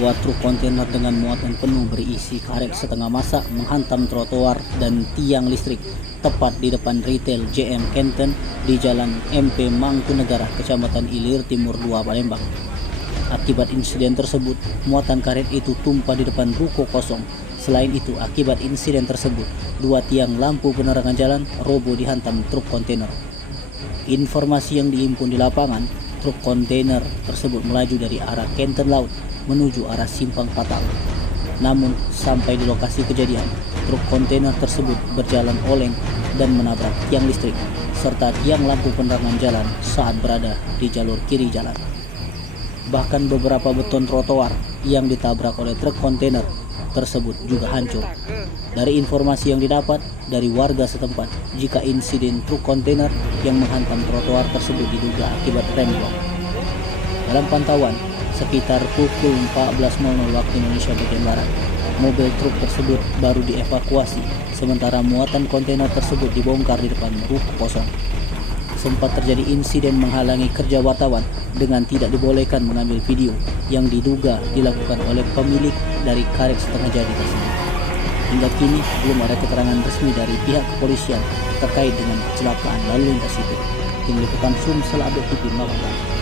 Sebuah truk kontainer dengan muatan penuh berisi karet setengah masak menghantam trotoar dan tiang listrik tepat di depan retail JM Kenton di Jalan MP Mangkunegara, Kecamatan Ilir Timur 2, Palembang. Akibat insiden tersebut, muatan karet itu tumpah di depan ruko kosong. Selain itu, akibat insiden tersebut, 2 tiang lampu penerangan jalan roboh dihantam truk kontainer. Informasi yang dihimpun di lapangan, truk kontainer tersebut melaju dari arah Kenton Laut menuju arah Simpang Patang. Namun, sampai di lokasi kejadian, truk kontainer tersebut berjalan oleng dan menabrak tiang listrik serta tiang lampu penerangan jalan saat berada di jalur kiri jalan. Bahkan beberapa beton trotoar yang ditabrak oleh truk kontainer tersebut juga hancur. Dari informasi yang didapat dari warga setempat, jika insiden truk kontainer yang menghantam trotoar tersebut diduga akibat remblong. Dalam pantauan, sekitar pukul 14.00 waktu Indonesia bagian Barat, mobil truk tersebut baru dievakuasi, sementara muatan kontainer tersebut dibongkar di depan ruko kosong. Sempat terjadi insiden menghalangi kerja wartawan dengan tidak dibolehkan mengambil video yang diduga dilakukan oleh pemilik dari karet setengah jadi tersebut. Hingga kini belum ada keterangan resmi dari pihak kepolisian terkait dengan kecelakaan lalu lintas itu. Tim Liputan Sumsel Update TV melaporkan.